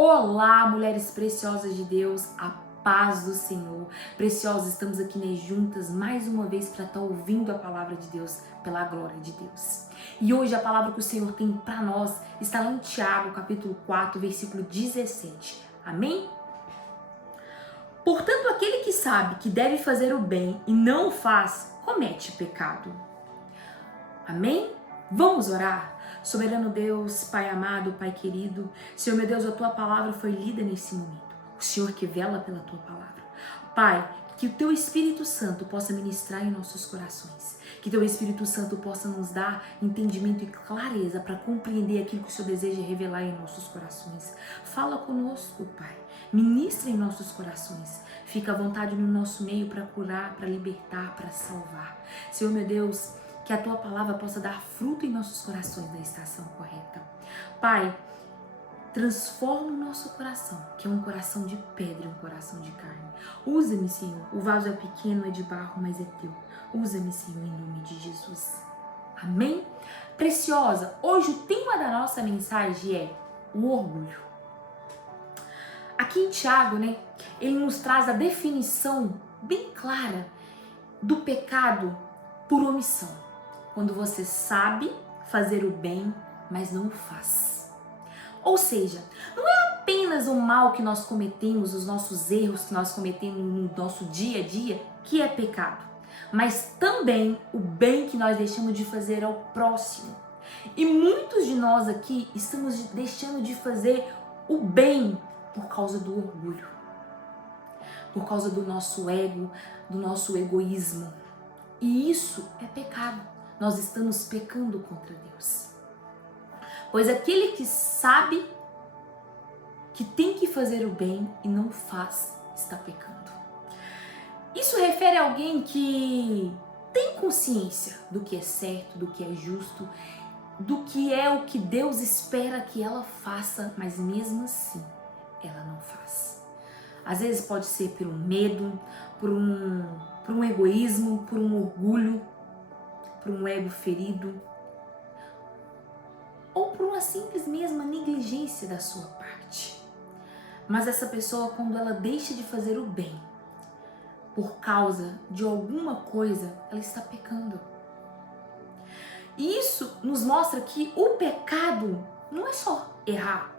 Olá, mulheres preciosas de Deus, a paz do Senhor. Preciosas, estamos aqui juntas mais uma vez para estar ouvindo a palavra de Deus, pela glória de Deus. E hoje a palavra que o Senhor tem para nós está lá em Tiago, capítulo 4, versículo 17. Amém? Portanto, aquele que sabe que deve fazer o bem e não o faz, comete pecado. Amém? Vamos orar? Soberano Deus, Pai amado, Pai querido, Senhor meu Deus, a Tua palavra foi lida nesse momento. O Senhor que vela pela Tua palavra. Pai, que o Teu Espírito Santo possa ministrar em nossos corações. Que Teu Espírito Santo possa nos dar entendimento e clareza para compreender aquilo que o Senhor deseja revelar em nossos corações. Fala conosco, Pai. Ministra em nossos corações. Fica à vontade no nosso meio para curar, para libertar, para salvar. Senhor meu Deus, que a Tua palavra possa dar fruto em nossos corações na estação correta. Pai, transforma o nosso coração, que é um coração de pedra e um coração de carne. Usa-me, Senhor. O vaso é pequeno, é de barro, mas é Teu. Usa-me, Senhor, em nome de Jesus. Amém? Preciosa, hoje o tema da nossa mensagem é o orgulho. Aqui em Tiago, ele nos traz a definição bem clara do pecado por omissão. Quando você sabe fazer o bem, mas não o faz. Ou seja, não é apenas o mal que nós cometemos, os nossos erros que nós cometemos no nosso dia a dia, que é pecado, mas também o bem que nós deixamos de fazer ao próximo. E muitos de nós aqui estamos deixando de fazer o bem por causa do orgulho, por causa do nosso ego, do nosso egoísmo. E isso é pecado. Nós estamos pecando contra Deus. Pois aquele que sabe que tem que fazer o bem e não faz, está pecando. Isso refere a alguém que tem consciência do que é certo, do que é justo, do que é o que Deus espera que ela faça, mas mesmo assim, ela não faz. Às vezes pode ser por um medo, por um egoísmo, por um orgulho, por um ego ferido, ou por uma simples mesma negligência da sua parte. Mas essa pessoa, quando ela deixa de fazer o bem, por causa de alguma coisa, ela está pecando. E isso nos mostra que o pecado não é só errar,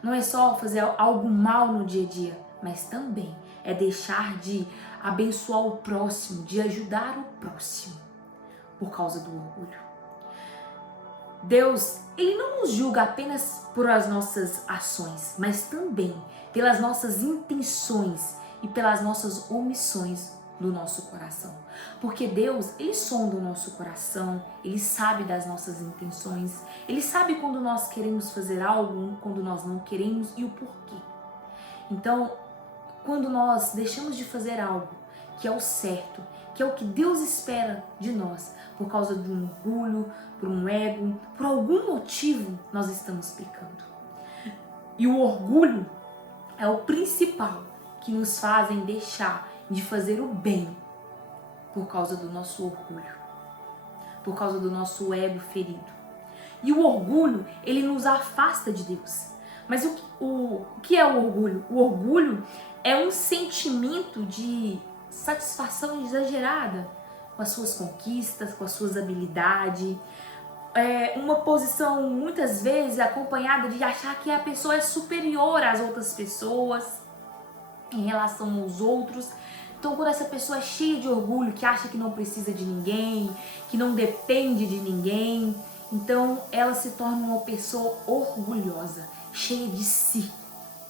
não é só fazer algo mal no dia a dia, mas também é deixar de abençoar o próximo, de ajudar o próximo, por causa do orgulho. Deus, Ele não nos julga apenas por as nossas ações, mas também pelas nossas intenções e pelas nossas omissões do nosso coração. Porque Deus, Ele sonda o nosso coração, Ele sabe das nossas intenções, Ele sabe quando nós queremos fazer algo, quando nós não queremos e o porquê. Então, quando nós deixamos de fazer algo que é o certo, que é o que Deus espera de nós, por causa de um orgulho, por um ego, por algum motivo, nós estamos pecando. E o orgulho é o principal que nos fazem deixar de fazer o bem por causa do nosso orgulho, por causa do nosso ego ferido. E o orgulho, ele nos afasta de Deus. Mas o que é o orgulho? O orgulho é um sentimento de satisfação exagerada com as suas conquistas, com as suas habilidades. É uma posição muitas vezes acompanhada de achar que a pessoa é superior às outras pessoas em relação aos outros. Então, quando essa pessoa é cheia de orgulho, que acha que não precisa de ninguém, que não depende de ninguém, então ela se torna uma pessoa orgulhosa, cheia de si.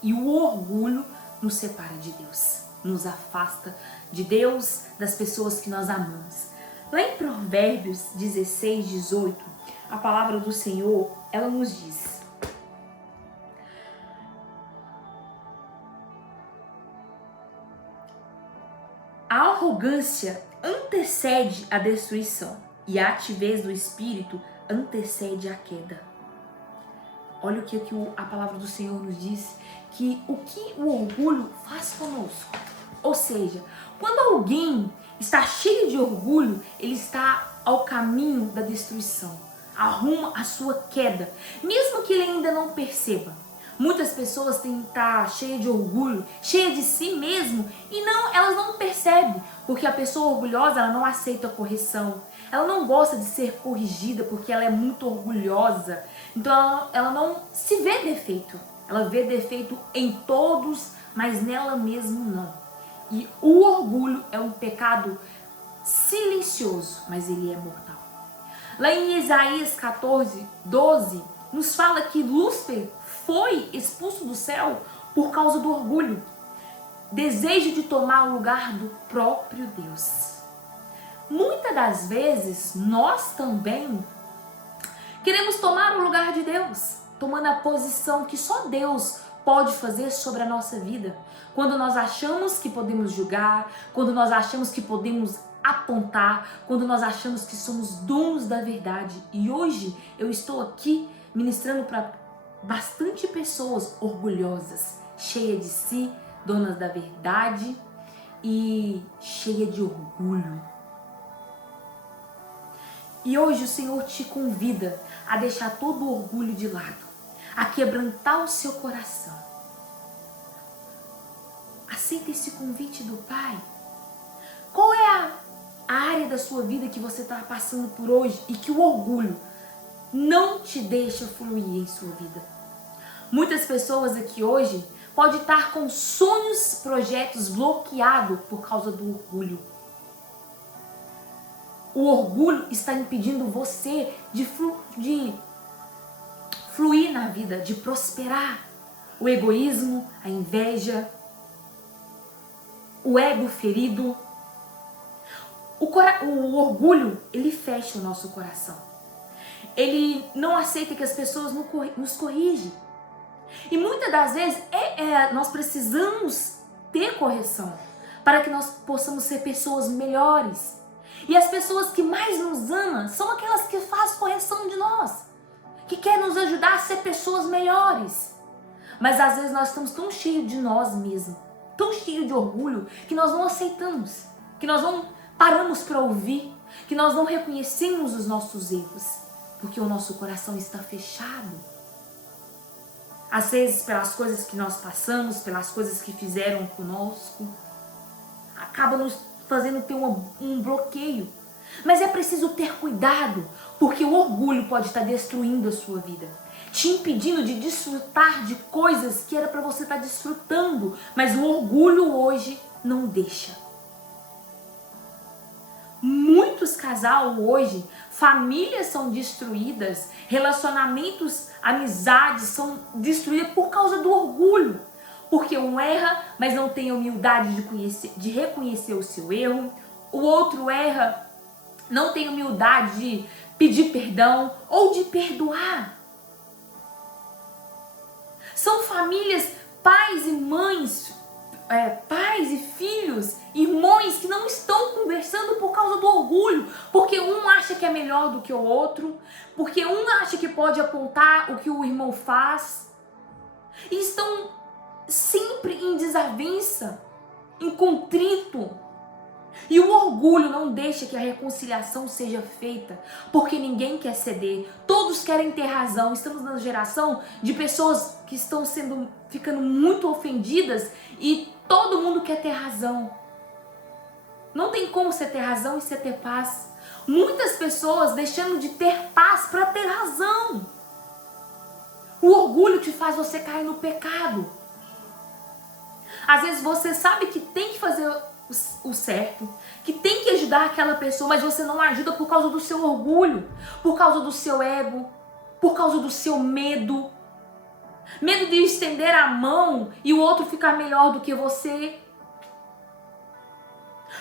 E o orgulho nos separa de Deus, nos afasta de Deus, das pessoas que nós amamos. Lá em Provérbios 16, 18, a palavra do Senhor, ela nos diz: a arrogância antecede a destruição e a altivez do espírito antecede a queda. Olha o que a palavra do Senhor nos diz, que o que o orgulho faz conosco. Ou seja, quando alguém está cheio de orgulho, ele está ao caminho da destruição, arruma a sua queda, mesmo que ele ainda não perceba. Muitas pessoas têm que estar cheias de orgulho, cheias de si mesmo, e elas não percebem, porque a pessoa orgulhosa, ela não aceita correção. Ela não gosta de ser corrigida porque ela é muito orgulhosa. Então ela não se vê defeito. Ela vê defeito em todos, mas nela mesma não. E o orgulho é um pecado silencioso, mas ele é mortal. Lá em Isaías 14:12, nos fala que Lúcifer foi expulso do céu por causa do orgulho. Desejo de tomar o lugar do próprio Deus. Muitas das vezes, nós também queremos tomar o lugar de Deus, tomando a posição que só Deus pode fazer sobre a nossa vida. Quando nós achamos que podemos julgar, quando nós achamos que podemos apontar, quando nós achamos que somos donos da verdade. E hoje eu estou aqui ministrando para bastante pessoas orgulhosas, cheias de si, donas da verdade e cheias de orgulho. E hoje o Senhor te convida a deixar todo o orgulho de lado, a quebrantar o seu coração. Aceita esse convite do Pai. Qual é a área da sua vida que você está passando por hoje e que o orgulho não te deixa fluir em sua vida? Muitas pessoas aqui hoje podem estar com sonhos, projetos bloqueados por causa do orgulho. O orgulho está impedindo você de fluir na vida, de prosperar. O egoísmo, a inveja, o ego ferido. O orgulho, ele fecha o nosso coração. Ele não aceita que as pessoas nos corrigem. E muitas das vezes nós precisamos ter correção para que nós possamos ser pessoas melhores. E as pessoas que mais nos amam são aquelas que fazem correção de nós, que querem nos ajudar a ser pessoas melhores. Mas às vezes nós estamos tão cheios de nós mesmos, tão cheios de orgulho, que nós não aceitamos, que nós não paramos para ouvir, que nós não reconhecemos os nossos erros, porque o nosso coração está fechado. Às vezes pelas coisas que nós passamos, pelas coisas que fizeram conosco, acaba nos fazendo ter um bloqueio. Mas é preciso ter cuidado, porque o orgulho pode estar destruindo a sua vida, te impedindo de desfrutar de coisas que era para você estar desfrutando, mas o orgulho hoje não deixa. Muitos casais hoje, famílias são destruídas, relacionamentos, amizades são destruídas por causa do orgulho. Porque um erra, mas não tem humildade de reconhecer o seu erro. O outro erra, não tem humildade de pedir perdão ou de perdoar. São famílias, pais e mães, pais e filhos, irmãos que não estão conversando por causa do orgulho. Porque um acha que é melhor do que o outro. Porque um acha que pode apontar o que o irmão faz. E estão sempre em desavença, em contrito. E o orgulho não deixa que a reconciliação seja feita, porque ninguém quer ceder, todos querem ter razão. Estamos na geração de pessoas que estão ficando muito ofendidas e todo mundo quer ter razão. Não tem como você ter razão e você ter paz. Muitas pessoas deixando de ter paz para ter razão. O orgulho te faz você cair no pecado. Às vezes você sabe que tem que fazer o certo, que tem que ajudar aquela pessoa, mas você não ajuda por causa do seu orgulho, por causa do seu ego, por causa do seu medo. Medo de estender a mão e o outro ficar melhor do que você.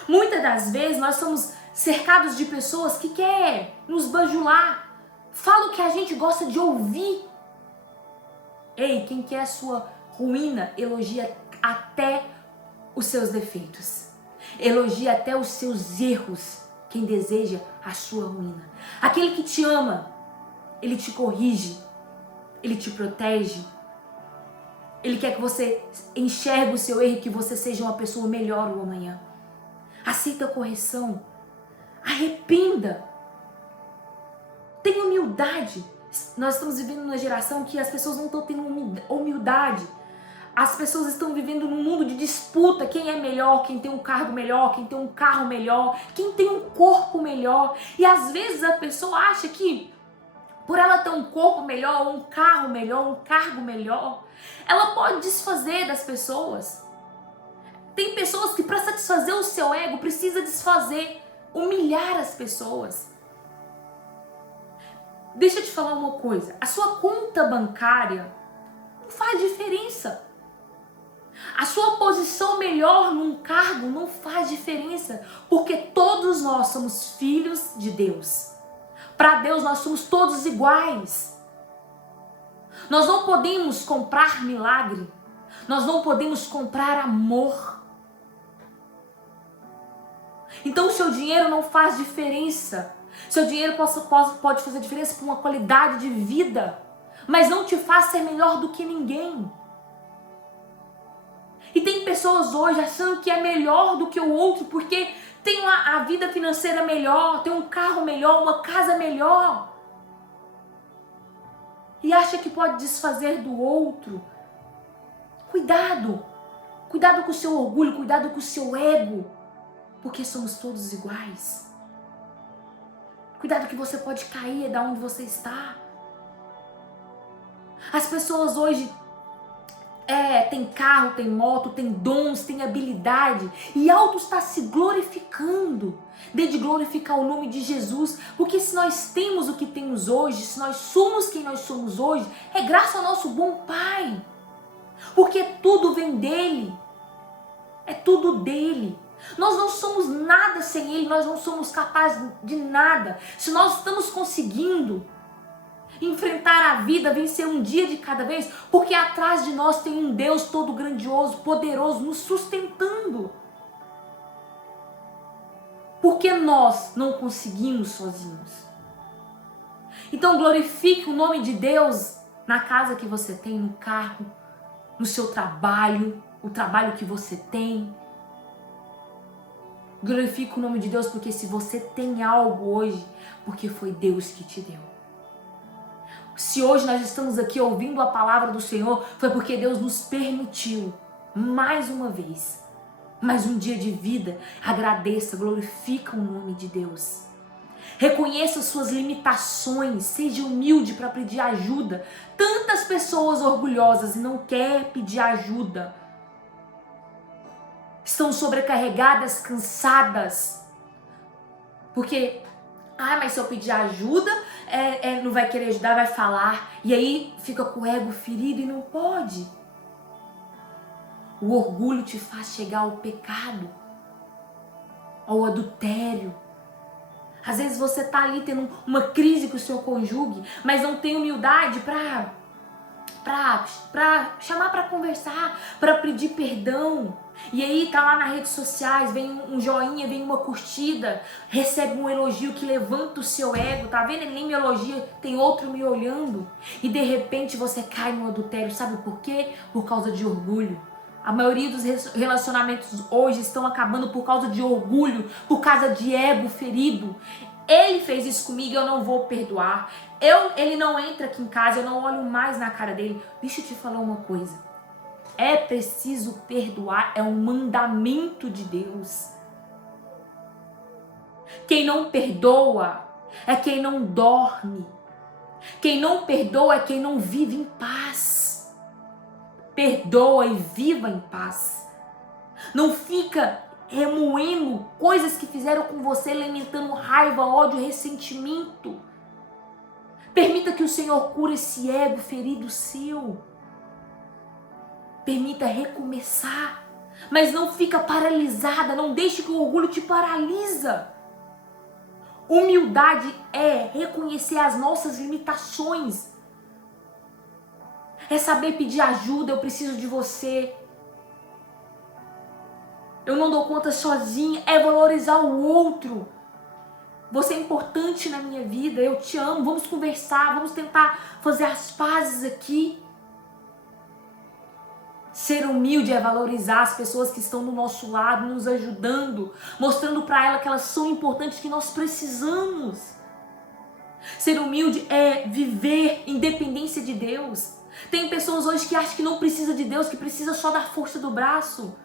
Muitas das vezes nós somos cercados de pessoas que querem nos bajular, falam o que a gente gosta de ouvir. Ei, quem quer a sua ruína, elogia até os seus defeitos. Elogia até os seus erros. Quem deseja a sua ruína. Aquele que te ama, ele te corrige, ele te protege. Ele quer que você enxergue o seu erro e que você seja uma pessoa melhor o amanhã. Aceita a correção. Arrependa. Tenha humildade. Nós estamos vivendo numa geração que as pessoas não estão tendo humildade. As pessoas estão vivendo num mundo de disputa, quem é melhor, quem tem um cargo melhor, quem tem um carro melhor, quem tem um corpo melhor. E às vezes a pessoa acha que por ela ter um corpo melhor, um carro melhor, um cargo melhor, ela pode desfazer das pessoas. Tem pessoas que para satisfazer o seu ego precisa desfazer, humilhar as pessoas. Deixa eu te falar uma coisa, a sua conta bancária não faz diferença. A sua posição melhor num cargo não faz diferença, porque todos nós somos filhos de Deus. Para Deus nós somos todos iguais. Nós não podemos comprar milagre, nós não podemos comprar amor. Então o seu dinheiro não faz diferença. Seu dinheiro pode fazer diferença para uma qualidade de vida, mas não te faz ser melhor do que ninguém. E tem pessoas hoje achando que é melhor do que o outro porque tem a vida financeira melhor, tem um carro melhor, uma casa melhor. E acha que pode desfazer do outro. Cuidado! Cuidado com o seu orgulho, cuidado com o seu ego, porque somos todos iguais. Cuidado que você pode cair da onde você está. As pessoas hoje tem carro, tem moto, tem dons, tem habilidade e auto está se glorificando de glorificar o nome de Jesus, porque se nós temos o que temos hoje, se nós somos quem nós somos hoje, é graças ao nosso bom Pai, porque tudo vem dele, é tudo dele. Nós não somos nada sem ele, nós não somos capazes de nada. Se nós estamos conseguindo enfrentar a vida, vencer um dia de cada vez, porque atrás de nós tem um Deus todo grandioso, poderoso, nos sustentando. Porque nós não conseguimos sozinhos. Então glorifique o nome de Deus na casa que você tem, no carro, no seu trabalho, o trabalho que você tem. Glorifique o nome de Deus, porque se você tem algo hoje, porque foi Deus que te deu. Se hoje nós estamos aqui ouvindo a palavra do Senhor, foi porque Deus nos permitiu, mais uma vez, mais um dia de vida. Agradeça, glorifica o nome de Deus. Reconheça suas limitações, seja humilde para pedir ajuda. Tantas pessoas orgulhosas e não querem pedir ajuda. Estão sobrecarregadas, cansadas. Porque, mas se eu pedir ajuda, não vai querer ajudar, vai falar. E aí fica com o ego ferido e não pode. O orgulho te faz chegar ao pecado, ao adultério. Às vezes você tá ali tendo uma crise com o seu cônjuge, mas não tem humildade para chamar para conversar, para pedir perdão. E aí tá lá nas redes sociais, vem um joinha, vem uma curtida, recebe um elogio que levanta o seu ego, tá vendo? Ele nem me elogia, tem outro me olhando. E de repente você cai no adultério, sabe por quê? Por causa de orgulho. A maioria dos relacionamentos hoje estão acabando por causa de orgulho, por causa de ego ferido. Ele fez isso comigo, eu não vou perdoar. Ele não entra aqui em casa, eu não olho mais na cara dele. Deixa eu te falar uma coisa. É preciso perdoar, é um mandamento de Deus. Quem não perdoa é quem não dorme. Quem não perdoa é quem não vive em paz. Perdoa e viva em paz. Não fica remoendo coisas que fizeram com você, alimentando raiva, ódio, ressentimento. Permita que o Senhor cure esse ego ferido seu. Permita recomeçar, mas não fica paralisada, não deixe que o orgulho te paralisa. Humildade é reconhecer as nossas limitações. É saber pedir ajuda, eu preciso de você. Eu não dou conta sozinha, é valorizar o outro. Você é importante na minha vida, eu te amo, vamos conversar, vamos tentar fazer as pazes aqui. Ser humilde é valorizar as pessoas que estão do nosso lado, nos ajudando, mostrando para elas que elas são importantes, que nós precisamos. Ser humilde é viver em dependência de Deus. Tem pessoas hoje que acham que não precisa de Deus, que precisa só da força do braço.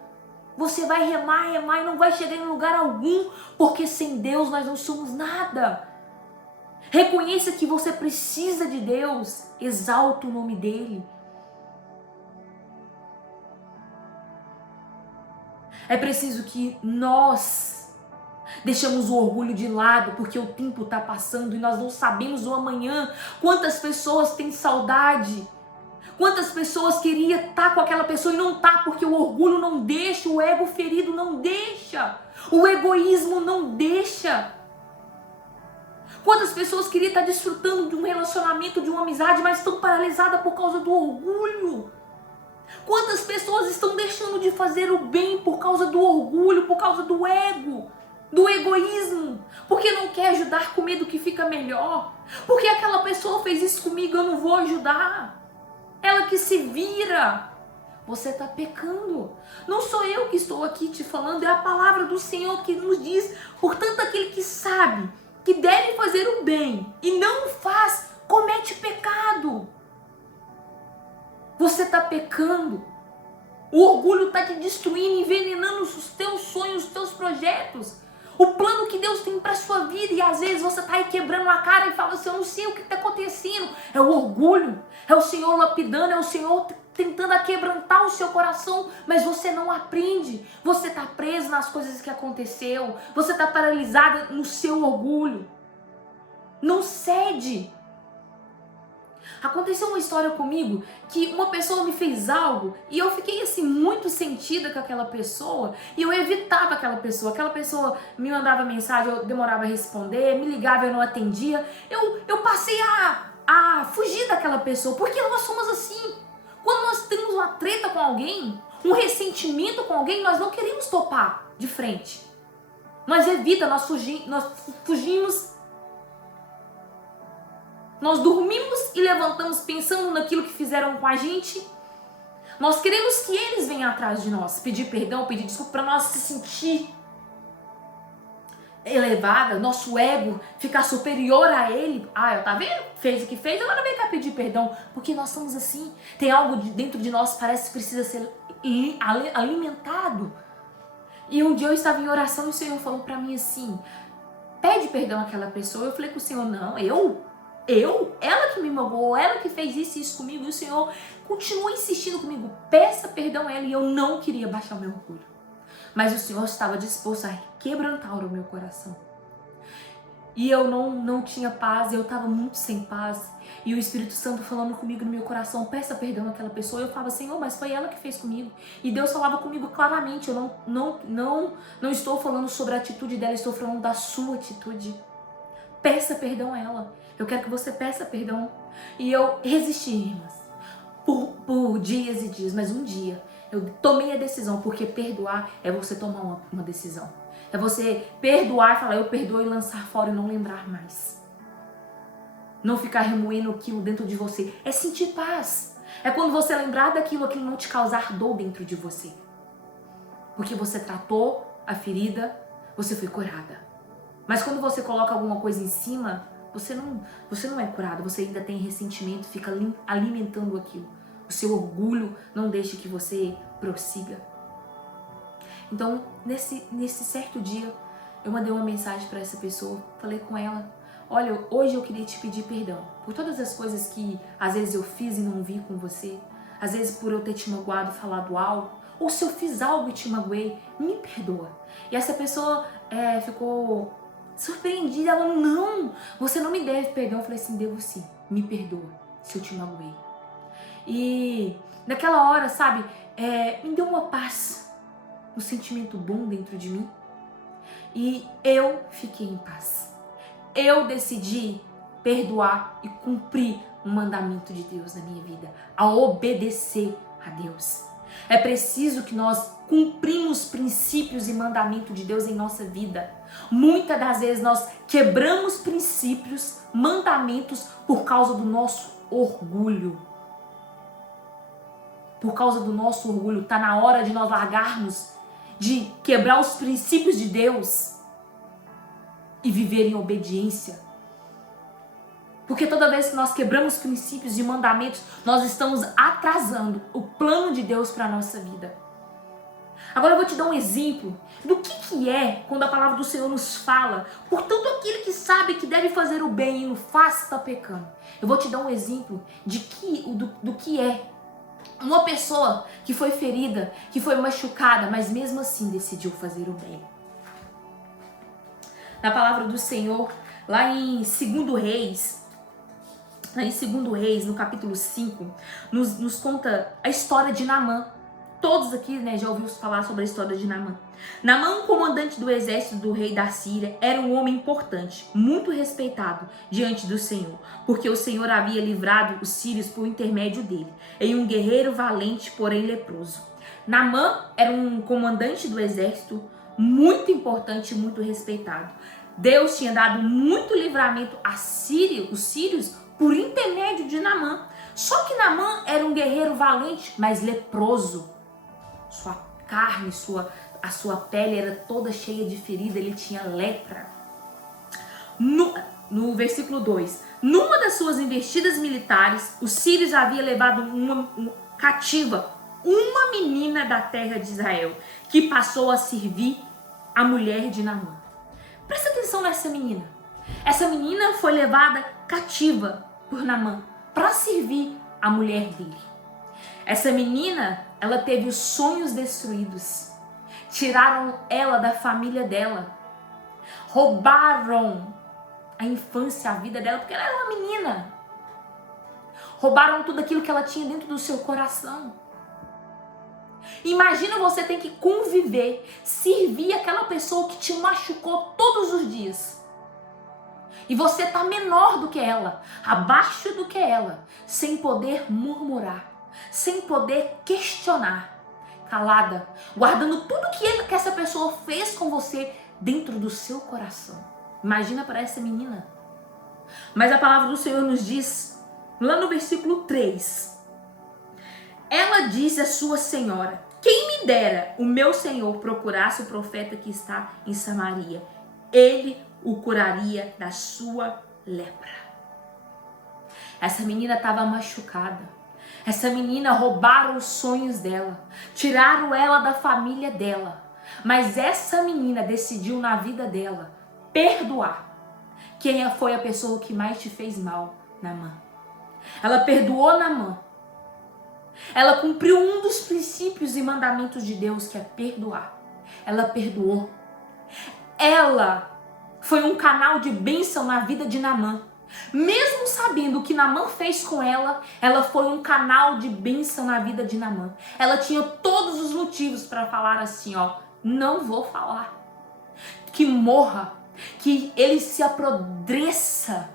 Você vai remar e não vai chegar em lugar algum, porque sem Deus nós não somos nada. Reconheça que você precisa de Deus, exalta o nome dele. É preciso que nós deixamos o orgulho de lado, porque o tempo está passando e nós não sabemos o amanhã. Quantas pessoas têm saudade? Quantas pessoas queriam estar com aquela pessoa e não tá, porque o orgulho não deixa, o ego ferido não deixa, o egoísmo não deixa. Quantas pessoas queriam estar desfrutando de um relacionamento, de uma amizade, mas estão paralisadas por causa do orgulho? Quantas pessoas estão deixando de fazer o bem por causa do orgulho, por causa do ego, do egoísmo? Porque não quer ajudar com medo que fica melhor? Porque aquela pessoa fez isso comigo, eu não vou ajudar. Ela que se vira. Você está pecando. Não sou eu que estou aqui te falando, é a palavra do Senhor que nos diz: portanto, aquele que sabe que deve fazer o bem e não o faz, comete pecado. Você está pecando. O orgulho está te destruindo, envenenando os teus sonhos, os teus projetos. O plano que Deus tem para sua vida, e às vezes você está aí quebrando a cara e fala assim: eu não sei o que está acontecendo. É o orgulho, é o Senhor lapidando, é o Senhor tentando aquebrantar o seu coração, mas você não aprende. Você está preso nas coisas que aconteceu, você está paralisada no seu orgulho. Não cede. Aconteceu uma história comigo que uma pessoa me fez algo e eu fiquei assim muito sentida com aquela pessoa e eu evitava aquela pessoa me mandava mensagem, eu demorava a responder, me ligava, eu não atendia, eu passei a fugir daquela pessoa, porque nós somos assim. Quando nós temos uma treta com alguém, um ressentimento com alguém, nós não queremos topar de frente, nós evita, nós fugimos. Nós dormimos e levantamos pensando naquilo que fizeram com a gente. Nós queremos que eles venham atrás de nós, pedir perdão, pedir desculpa, para nós se sentir elevada, nosso ego ficar superior a ele. Ah, tá vendo? Fez o que fez, agora vem cá pedir perdão. Porque nós somos assim. Tem algo dentro de nós que parece que precisa ser alimentado. E um dia eu estava em oração e o Senhor falou para mim assim: pede perdão àquela pessoa. Eu falei com o Senhor: não, ela que me magoou, ela que fez isso e isso comigo. E o Senhor continua insistindo comigo: peça perdão a ela. E eu não queria baixar o meu orgulho, mas o Senhor estava disposto a quebrantar o meu coração. E eu não tinha paz, eu estava muito sem paz. E o Espírito Santo falando comigo no meu coração: peça perdão àquela pessoa. Eu falava: Senhor, mas foi ela que fez comigo. E Deus falava comigo claramente: eu não estou falando sobre a atitude dela, estou falando da sua atitude. Peça perdão a ela. Eu quero que você peça perdão. E eu resisti, irmãs, por dias e dias. Mas um dia eu tomei a decisão, porque perdoar é você tomar uma decisão. É você perdoar, falar: eu perdoo, e lançar fora e não lembrar mais. Não ficar remoendo aquilo dentro de você. É sentir paz. É quando você lembrar daquilo, aquilo não te causar dor dentro de você. Porque você tratou a ferida, você foi curada. Mas quando você coloca alguma coisa em cima, você não é curado, você ainda tem ressentimento, fica alimentando aquilo. O seu orgulho não deixa que você prossiga. Então, nesse certo dia, eu mandei uma mensagem para essa pessoa, falei com ela: olha, hoje eu queria te pedir perdão por todas as coisas que às vezes eu fiz e não vi com você, às vezes por eu ter te magoado, falado algo, ou se eu fiz algo e te magoei, me perdoa. E essa pessoa ficou surpreendida, ela: não, você não me deve perdão. Eu falei assim: devo sim, me perdoa se eu te magoei. E naquela hora, sabe, me deu uma paz, um sentimento bom dentro de mim. E eu fiquei em paz. Eu decidi perdoar e cumprir um mandamento de Deus na minha vida, a obedecer a Deus. É preciso que nós cumprimos princípios e mandamentos de Deus em nossa vida. Muitas das vezes nós quebramos princípios, mandamentos por causa do nosso orgulho. Por causa do nosso orgulho, está na hora de nós largarmos de quebrar os princípios de Deus e viver em obediência. Porque toda vez que nós quebramos princípios e mandamentos, nós estamos atrasando o plano de Deus para a nossa vida. Agora eu vou te dar um exemplo do que é quando a palavra do Senhor nos fala: portanto, aquele que sabe que deve fazer o bem e não faz, está pecando. Eu vou te dar um exemplo do que é uma pessoa que foi ferida, que foi machucada, mas mesmo assim decidiu fazer o bem. Na palavra do Senhor, lá em 2 Reis, no capítulo 5, nos conta a história de Naamã. Todos aqui, já ouviram falar sobre a história de Naamã. Naamã, comandante do exército do rei da Síria, era um homem importante, muito respeitado diante do Senhor, porque o Senhor havia livrado os sírios por intermédio dele, em um guerreiro valente, porém leproso. Naamã era um comandante do exército muito importante e muito respeitado. Deus tinha dado muito livramento a os sírios por intermédio de Naamã. Só que Naamã era um guerreiro valente, mas leproso. Sua carne, a sua pele era toda cheia de ferida, ele tinha lepra. No versículo 2, numa das suas investidas militares, os sírios haviam levado cativa uma menina da terra de Israel, que passou a servir a mulher de Naamã. Presta atenção nessa menina. Essa menina foi levada cativa por Naamã para servir a mulher dele. Essa menina, ela teve os sonhos destruídos. Tiraram ela da família dela. Roubaram a infância, a vida dela, porque ela era uma menina. Roubaram tudo aquilo que ela tinha dentro do seu coração. Imagina você ter que conviver, servir aquela pessoa que te machucou todos os dias. E você tá menor do que ela, abaixo do que ela, sem poder murmurar, sem poder questionar, calada, guardando tudo que essa pessoa fez com você dentro do seu coração. Imagina para essa menina. Mas a palavra do Senhor nos diz, lá no versículo 3, ela disse à sua senhora: quem me dera o meu senhor procurasse o profeta que está em Samaria, ele o curaria da sua lepra. Essa menina estava machucada. Essa menina roubaram os sonhos dela, tiraram ela da família dela. Mas essa menina decidiu na vida dela perdoar. Quem foi a pessoa que mais te fez mal? Naamã. Ela perdoou Naamã. Ela cumpriu um dos princípios e mandamentos de Deus, que é perdoar. Ela perdoou. Ela foi um canal de bênção na vida de Naamã. Mesmo sabendo o que Naamã fez com ela, ela foi um canal de bênção na vida de Naamã. Ela tinha todos os motivos para falar assim, não vou falar. Que morra, que ele se apodreça,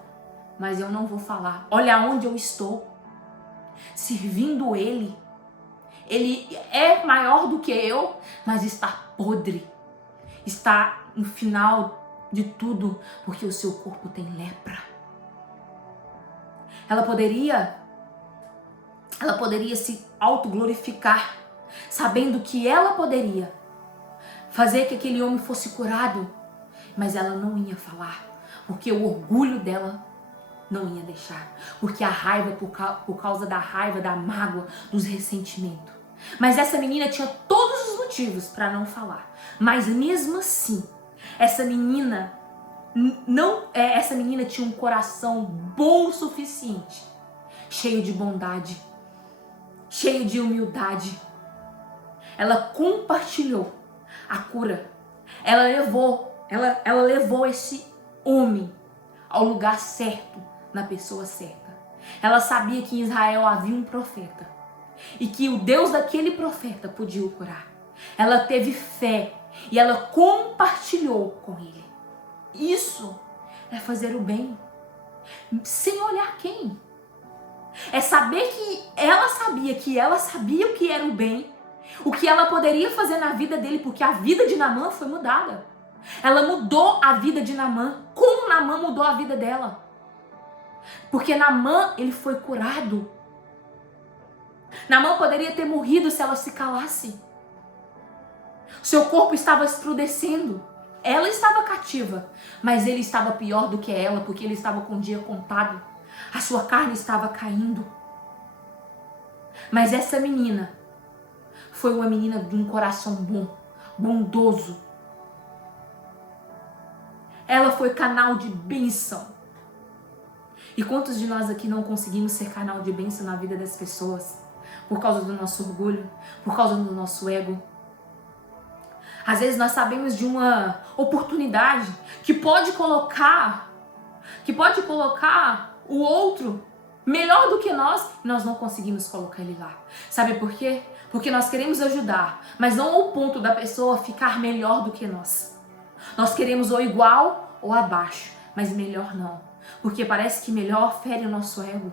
mas eu não vou falar. Olha onde eu estou, servindo ele. Ele é maior do que eu, mas está podre. Está no final de tudo, porque o seu corpo tem lepra. Ela poderia se autoglorificar, sabendo que ela poderia fazer que aquele homem fosse curado, mas ela não ia falar, porque o orgulho dela não ia deixar, porque a raiva, por causa da raiva, da mágoa, dos ressentimentos. Mas essa menina tinha todos os motivos para não falar, mas mesmo assim, essa menina tinha um coração bom o suficiente, cheio de bondade, cheio de humildade. Ela compartilhou a cura. Ela levou esse homem ao lugar certo, na pessoa certa. Ela sabia que em Israel havia um profeta e que o Deus daquele profeta podia o curar. Ela teve fé e ela compartilhou com ele. Isso é fazer o bem, sem olhar quem. É saber que ela sabia o que era o bem, o que ela poderia fazer na vida dele, porque a vida de Naamã foi mudada. Ela mudou a vida de Naamã, como Naamã mudou a vida dela. Porque Naamã, ele foi curado. Naamã poderia ter morrido se ela se calasse. Seu corpo estava escrudecendo. Ela estava cativa, mas ele estava pior do que ela, porque ele estava com o dia contado. A sua carne estava caindo. Mas essa menina foi uma menina de um coração bom, bondoso. Ela foi canal de bênção. E quantos de nós aqui não conseguimos ser canal de bênção na vida das pessoas? Por causa do nosso orgulho, por causa do nosso ego. Às vezes nós sabemos de uma oportunidade que pode colocar o outro melhor do que nós, e nós não conseguimos colocar ele lá. Sabe por quê? Porque nós queremos ajudar, mas não ao ponto da pessoa ficar melhor do que nós. Nós queremos ou igual ou abaixo, mas melhor não. Porque parece que melhor fere o nosso ego.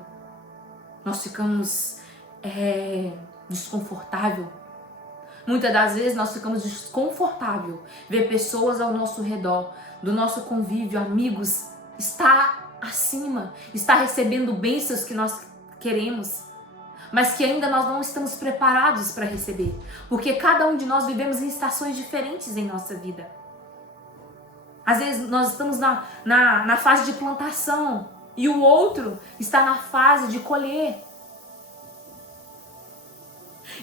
Nós ficamos desconfortável. Muitas das vezes nós ficamos desconfortável ver pessoas ao nosso redor, do nosso convívio, amigos, estar acima, estar recebendo bênçãos que nós queremos, mas que ainda nós não estamos preparados para receber. Porque cada um de nós vivemos em estações diferentes em nossa vida. Às vezes nós estamos na fase de plantação e o outro está na fase de colher.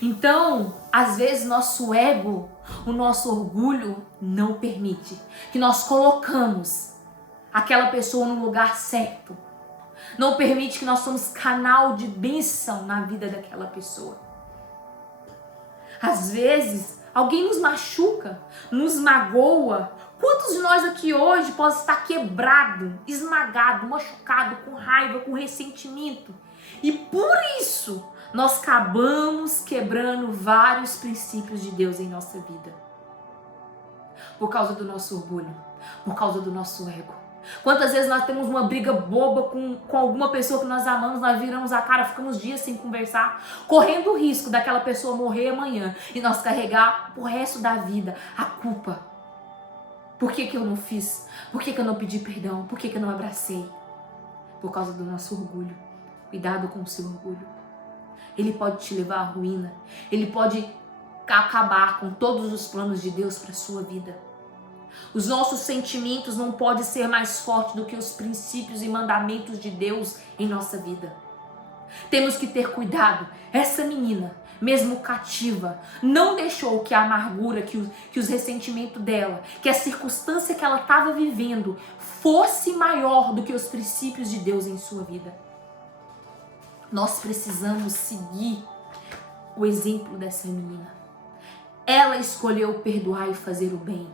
Então, às vezes nosso ego, o nosso orgulho não permite que nós colocamos aquela pessoa no lugar certo. Não permite que nós somos canal de bênção na vida daquela pessoa. Às vezes, alguém nos machuca, nos magoa. Quantos de nós aqui hoje podem estar quebrado, esmagado, machucado, com raiva, com ressentimento? E por isso, nós acabamos quebrando vários princípios de Deus em nossa vida. Por causa do nosso orgulho, por causa do nosso ego. Quantas vezes nós temos uma briga boba com alguma pessoa que nós amamos, nós viramos a cara, ficamos dias sem conversar, correndo o risco daquela pessoa morrer amanhã e nós carregar o resto da vida a culpa. Por que eu não fiz? Por que eu não pedi perdão? Por que eu não abracei? Por causa do nosso orgulho. Cuidado com o seu orgulho. Ele pode te levar à ruína. Ele pode acabar com todos os planos de Deus para a sua vida. Os nossos sentimentos não podem ser mais fortes do que os princípios e mandamentos de Deus em nossa vida. Temos que ter cuidado. Essa menina, mesmo cativa, não deixou que a amargura, que os ressentimentos dela, que a circunstância que ela estava vivendo fosse maior do que os princípios de Deus em sua vida. Nós precisamos seguir o exemplo dessa menina. Ela escolheu perdoar e fazer o bem.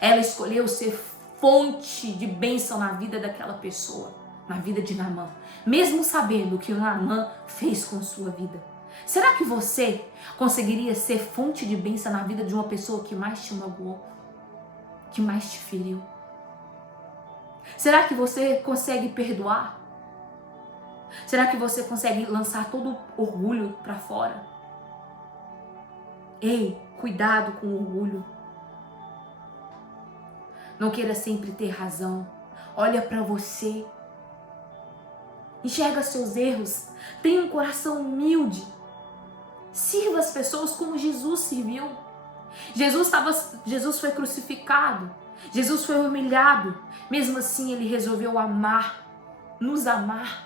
Ela escolheu ser fonte de bênção na vida daquela pessoa, na vida de Naamã, mesmo sabendo o que o Naamã fez com sua vida. Será que você conseguiria ser fonte de bênção na vida de uma pessoa que mais te magoou, que mais te feriu? Será que você consegue perdoar? Será que você consegue lançar todo o orgulho para fora? Ei, cuidado com o orgulho. Não queira sempre ter razão. Olha para você. Enxerga seus erros. Tenha um coração humilde. Sirva as pessoas como Jesus serviu. Jesus foi crucificado. Jesus foi humilhado. Mesmo assim, ele resolveu amar, nos amar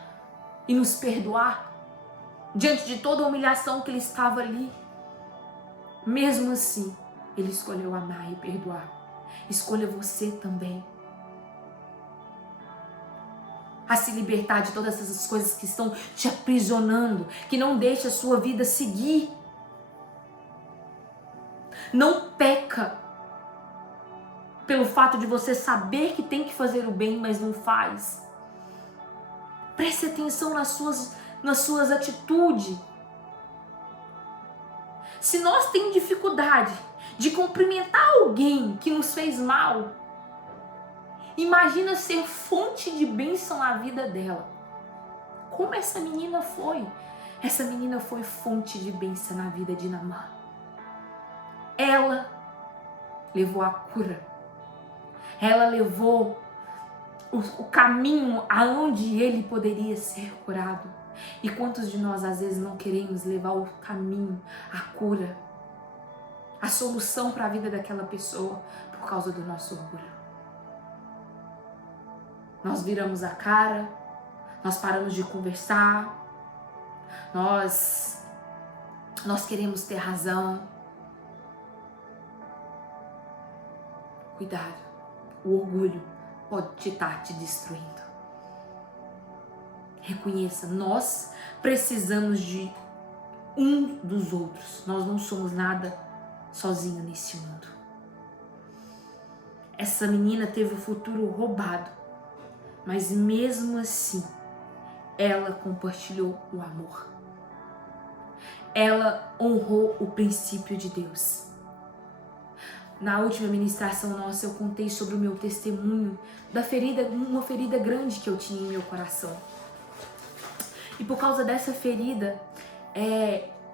e nos perdoar. Diante de toda a humilhação que ele estava ali. Mesmo assim, ele escolheu amar e perdoar. Escolha você também. A se libertar de todas essas coisas que estão te aprisionando, que não deixa a sua vida seguir. Não peca pelo fato de você saber que tem que fazer o bem, mas não faz. Preste atenção nas suas atitudes. Se nós temos dificuldade de cumprimentar alguém que nos fez mal, imagina ser fonte de bênção na vida dela. Como essa menina foi? Essa menina foi fonte de bênção na vida de Naamã. Ela levou a cura. Ela levou o caminho aonde ele poderia ser curado. E quantos de nós às vezes não queremos levar o caminho, a cura, a solução para a vida daquela pessoa por causa do nosso orgulho? Nós viramos a cara, Nós paramos de conversar, nós queremos ter razão. Cuidado, o orgulho pode estar te destruindo. Reconheça, nós precisamos de um dos outros. Nós não somos nada sozinhos nesse mundo. Essa menina teve o futuro roubado, mas mesmo assim, ela compartilhou o amor. Ela honrou o princípio de Deus. Na última ministração nossa, eu contei sobre o meu testemunho da ferida, uma ferida grande que eu tinha em meu coração. E por causa dessa ferida,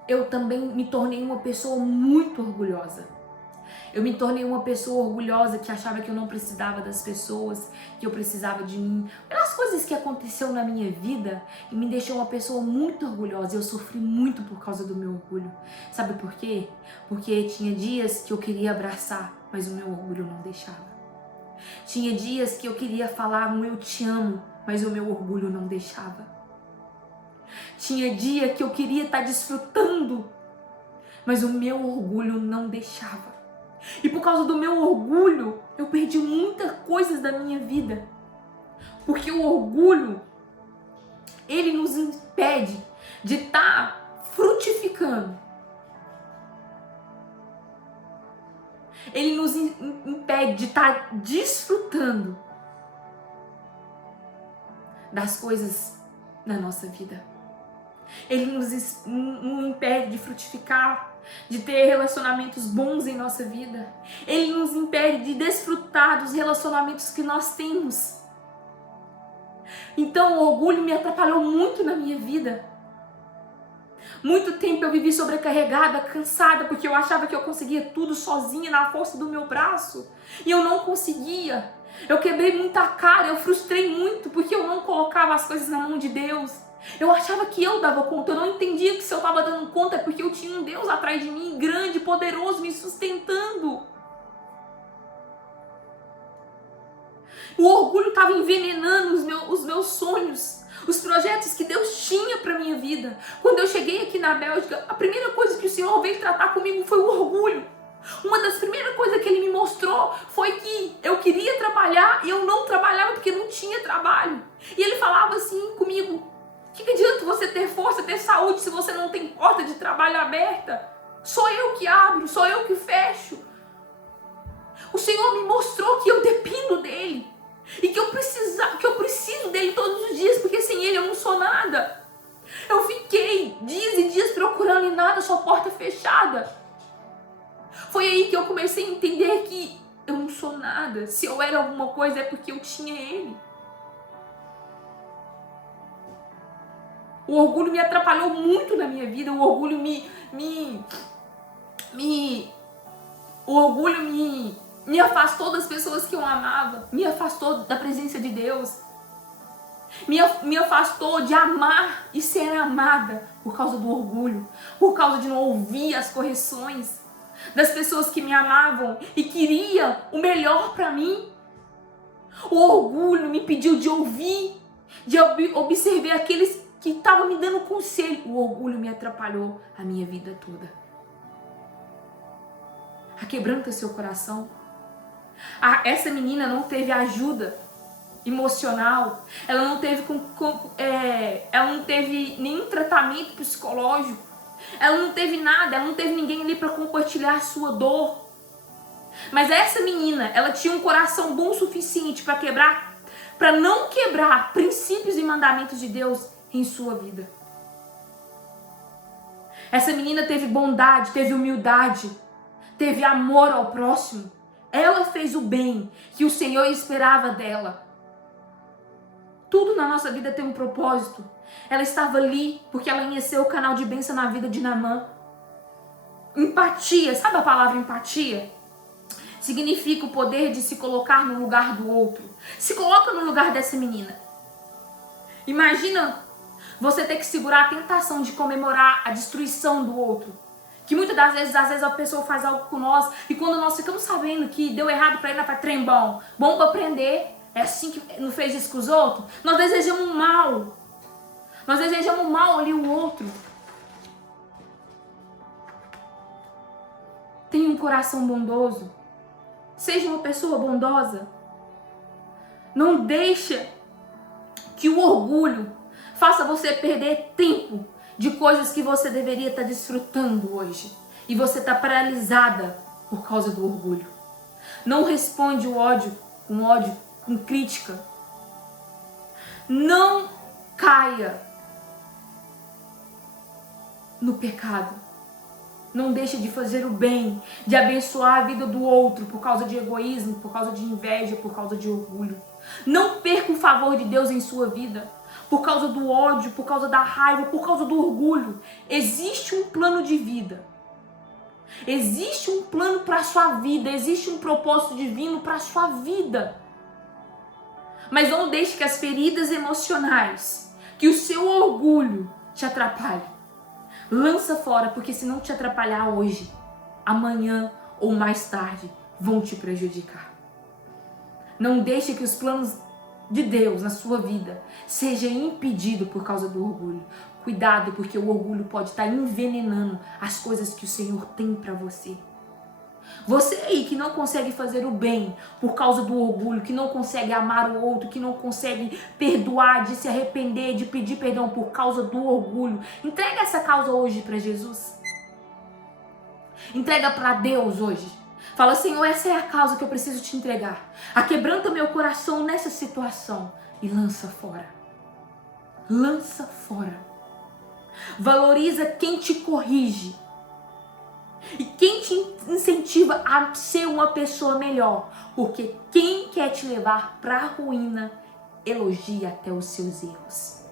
eu também me tornei uma pessoa muito orgulhosa. Eu me tornei uma pessoa orgulhosa que achava que eu não precisava das pessoas, que eu precisava de mim. Pelas coisas que aconteceu na minha vida, e me deixou uma pessoa muito orgulhosa. E eu sofri muito por causa do meu orgulho. Sabe por quê? Porque tinha dias que eu queria abraçar, mas o meu orgulho não deixava. Tinha dias que eu queria falar um eu te amo, mas o meu orgulho não deixava. Tinha dia que eu queria estar desfrutando, mas o meu orgulho não deixava. E por causa do meu orgulho, eu perdi muitas coisas da minha vida. Porque o orgulho, ele nos impede de estar frutificando. Ele nos impede de estar desfrutando das coisas da nossa vida. Ele nos impede de frutificar, de ter relacionamentos bons em nossa vida. Ele nos impede de desfrutar dos relacionamentos que nós temos. Então o orgulho me atrapalhou muito na minha vida. Muito tempo eu vivi sobrecarregada, cansada, porque eu achava que eu conseguia tudo sozinha na força do meu braço. E eu não conseguia. Eu quebrei muita cara, eu frustrei muito, porque eu não colocava as coisas na mão de Deus. Eu achava que eu dava conta, eu não entendia que se eu estava dando conta é porque eu tinha um Deus atrás de mim, grande, poderoso, me sustentando. O orgulho estava envenenando os meus sonhos, os projetos que Deus tinha para minha vida. Quando eu cheguei aqui na Bélgica, a primeira coisa que o Senhor veio tratar comigo foi o orgulho. Uma das primeiras coisas que Ele me mostrou foi que eu queria trabalhar e eu não trabalhava porque não tinha trabalho. E Ele falava assim comigo: que adianta você ter força, ter saúde, se você não tem porta de trabalho aberta? Sou eu que abro, sou eu que fecho. O Senhor me mostrou que eu dependo dEle. E que eu preciso dEle todos os dias, porque sem Ele eu não sou nada. Eu fiquei dias e dias procurando e nada, só porta fechada. Foi aí que eu comecei a entender que eu não sou nada. Se eu era alguma coisa é porque eu tinha Ele. O orgulho me atrapalhou muito na minha vida. O orgulho me afastou das pessoas que eu amava. Me afastou da presença de Deus. Me afastou de amar e ser amada por causa do orgulho. Por causa de não ouvir as correções das pessoas que me amavam e queriam o melhor para mim. O orgulho me impediu de ouvir, de observar aqueles que estavam me dando conselho. O orgulho me atrapalhou a minha vida toda. Aquebranta seu coração. Essa menina não teve ajuda emocional. Ela não teve nenhum tratamento psicológico. Ela não teve nada. Ela não teve ninguém ali para compartilhar a sua dor. Mas essa menina, ela tinha um coração bom o suficiente para não quebrar princípios e mandamentos de Deus em sua vida. Essa menina teve bondade, teve humildade, teve amor ao próximo. Ela fez o bem que o Senhor esperava dela. Tudo na nossa vida tem um propósito. Ela estava ali porque ela ia ser o canal de bênção na vida de Naamã. Empatia, sabe a palavra empatia? Significa o poder de se colocar no lugar do outro. Se coloca no lugar dessa menina. Imagina você ter que segurar a tentação de comemorar a destruição do outro. Que muitas das vezes a pessoa faz algo com nós e quando nós ficamos sabendo que deu errado para ele, ela fala, trem bom pra prender. É assim que não fez isso com os outros? Nós desejamos mal. Nós desejamos mal ali o outro. Tenha um coração bondoso. Seja uma pessoa bondosa. Não deixa que o orgulho faça você perder tempo de coisas que você deveria estar desfrutando hoje. E você está paralisada por causa do orgulho. Não responde o ódio, com crítica. Não caia no pecado. Não deixe de fazer o bem, de abençoar a vida do outro por causa de egoísmo, por causa de inveja, por causa de orgulho. Não perca o favor de Deus em sua vida por causa do ódio, por causa da raiva, por causa do orgulho. Existe um plano de vida. Existe um plano para a sua vida, existe um propósito divino para a sua vida. Mas não deixe que as feridas emocionais, que o seu orgulho te atrapalhe. Lança fora, porque se não te atrapalhar hoje, amanhã ou mais tarde vão te prejudicar. Não deixe que os planos de Deus na sua vida sejam impedidos por causa do orgulho. Cuidado, porque o orgulho pode estar envenenando as coisas que o Senhor tem para você. Você aí que não consegue fazer o bem por causa do orgulho, que não consegue amar o outro, que não consegue perdoar, de se arrepender, de pedir perdão por causa do orgulho, entrega essa causa hoje para Jesus. Entrega para Deus hoje. Fala, Senhor, essa é a causa que eu preciso te entregar. Aquebranta meu coração nessa situação e lança fora. Lança fora. Valoriza quem te corrige. E quem te incentiva a ser uma pessoa melhor. Porque quem quer te levar para a ruína, elogia até os seus erros.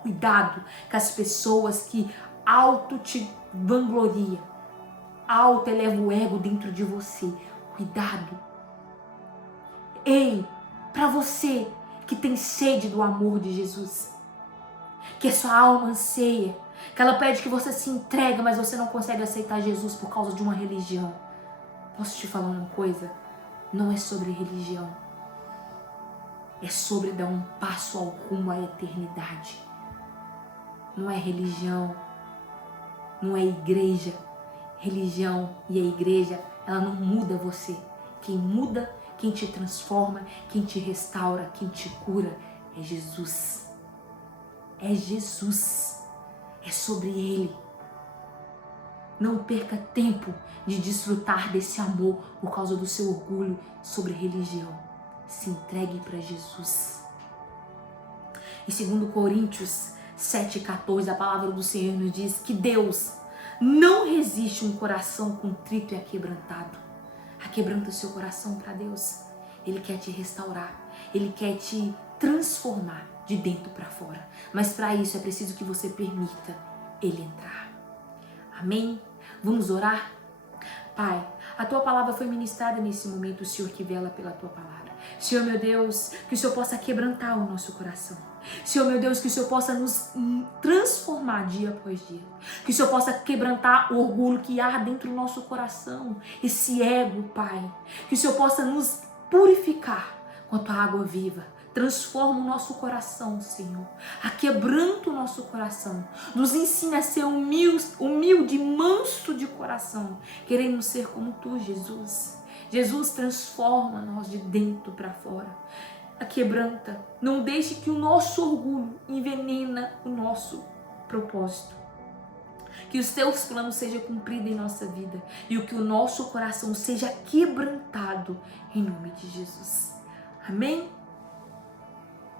Cuidado com as pessoas que auto te vangloriam. Auto eleva o ego dentro de você. Cuidado. Ei, para você que tem sede do amor de Jesus, que a sua alma anseia, que ela pede que você se entregue, mas você não consegue aceitar Jesus por causa de uma religião. Posso te falar uma coisa? Não é sobre religião. É sobre dar um passo ao rumo à eternidade. Não é religião. Não é igreja. Religião e a igreja, ela não muda você. Quem muda, quem te transforma, quem te restaura, quem te cura é Jesus. É Jesus. É sobre Ele. Não perca tempo de desfrutar desse amor por causa do seu orgulho sobre religião. Se entregue para Jesus. Em 2 Coríntios 7,14, a palavra do Senhor nos diz que Deus não resiste um coração contrito e aquebrantado. Aquebranta o seu coração para Deus. Ele quer te restaurar. Ele quer te transformar de dentro para fora. Mas para isso é preciso que você permita Ele entrar. Amém? Vamos orar? Pai, a Tua palavra foi ministrada nesse momento, o Senhor que vela pela Tua palavra. Senhor, meu Deus, que o Senhor possa quebrantar o nosso coração. Senhor, meu Deus, que o Senhor possa nos transformar dia após dia. Que o Senhor possa quebrantar o orgulho que há dentro do nosso coração. Esse ego, Pai. Que o Senhor possa nos purificar com a Tua água viva. Transforma o nosso coração, Senhor. Aquebranta o nosso coração. Nos ensina a ser humilde, manso de coração. Queremos ser como Tu, Jesus. Jesus, transforma nós de dentro para fora. Aquebranta. Não deixe que o nosso orgulho envenena o nosso propósito. Que os Teus planos sejam cumpridos em nossa vida. E que o nosso coração seja quebrantado em nome de Jesus. Amém?